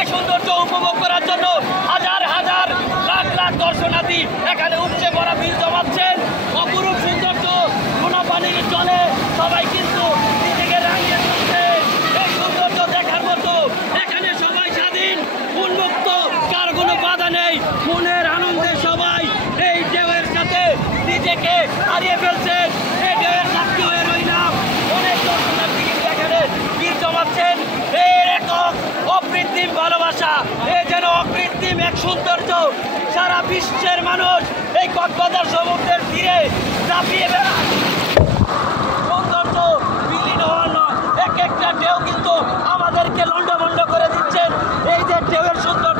এই সৌন্দর্য উপভোগ করার জন্য হাজার হাজার লাখ লাখ দর্শনার্থী এখানে উপচে পড়া ভিড় জমাচ্ছেন। অপরূপ সৌন্দর্য, কোনো পানির জলে সবাই কিন্তু নিজেকে রাঙিয়ে তুলছে। এই সৌন্দর্য দেখার মতো, এখানে সবাই স্বাধীন, উন্মুক্ত, কার কোনো বাধা নেই। মনের আনন্দে সবাই এই ঢেউয়ের সাথে নিজেকে হারিয়ে ফেলছেন। এই ঢেউয়ের সাক্ষী হয়ে রইলাম। অনেক দর্শনার্থী কিন্তু এখানে ভিড় জমাচ্ছেন। এর একক অকৃত্রিম ভালোবাসা, এ যেন অকৃত্রিম এক সৌন্দর্য। সারা বিশ্বের মানুষ এই কক্সবাজার সমুদ্রের তীরে ঝাঁপিয়ে বেড়ায়। সৌন্দর্য বিলীন হওয়ার নয়, এক একটা ঢেউ কিন্তু আমাদেরকে লন্ডভন্ড করে দিচ্ছেন। এই যে ঢেউয়ের সৌন্দর্য